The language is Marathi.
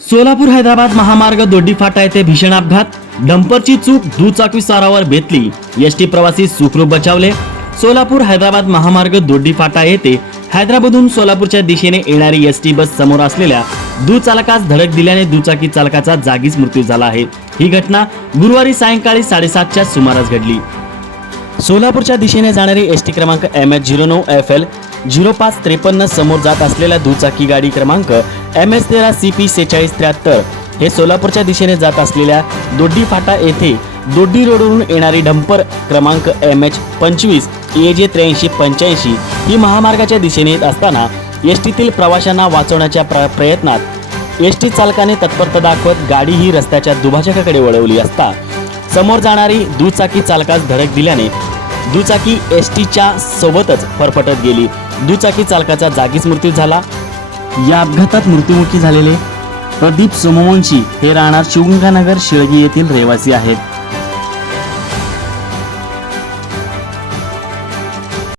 सोलापूर हैदराबाद महामार्ग दोड्डी फाटा येथे भीषण अपघात. डंपरची चूक दुचाकी सारावर बेतली. एसटी प्रवासी सुखरूप बचावले. सोलापूर हैदराबाद महामार्ग दोड्डी फाटा येथे हैदराबादहून सोलापूरच्या दिशेने येणारी एसटी बस समोर असलेल्या दुचालकास धडक दिल्याने दुचाकी चालकाचा जागीच मृत्यू झाला आहे. ही घटना गुरुवारी सायंकाळी साडेसातच्या सुमारास घडली. सोलापूरच्या दिशेने जाणारी एस टी क्रमांक एम एच झिरो नऊ एफ एल झिरो पाच त्रेपन्न समोर जात असलेल्या दुचाकी गाडी क्रमांक एम एस तेरा सी पी सेहेचाळीस त्र्याहत्तर हे सोलापूरच्या दिशेने जात असलेल्या दोड्डी फाटा येथे दोड्डी रोडवरून येणारी डंपर क्रमांक एम एच पंचवीस ए जे त्र्याऐंशी पंच्याऐंशी ही महामार्गाच्या दिशेने येत असताना एस टीतील प्रवाशांना वाचवण्याच्या प्र प्रयत्नात एस टी चालकाने तत्परता दाखवत गाडी ही रस्त्याच्या दुभाजकाकडे वळवली असता. समोर जाणारी दुचाकी चालकास धडक दिल्याने दुचाकी एस टीच्या सोबतच फरफटत गेली. दुचाकी चालकाचा जागीच मृत्यू झाला. या अपघातात मृत्युमुखी झालेले प्रदीप सोमवंशी हे राहणार शिवगंगानगर शिळगी येथील रहिवासी आहेत.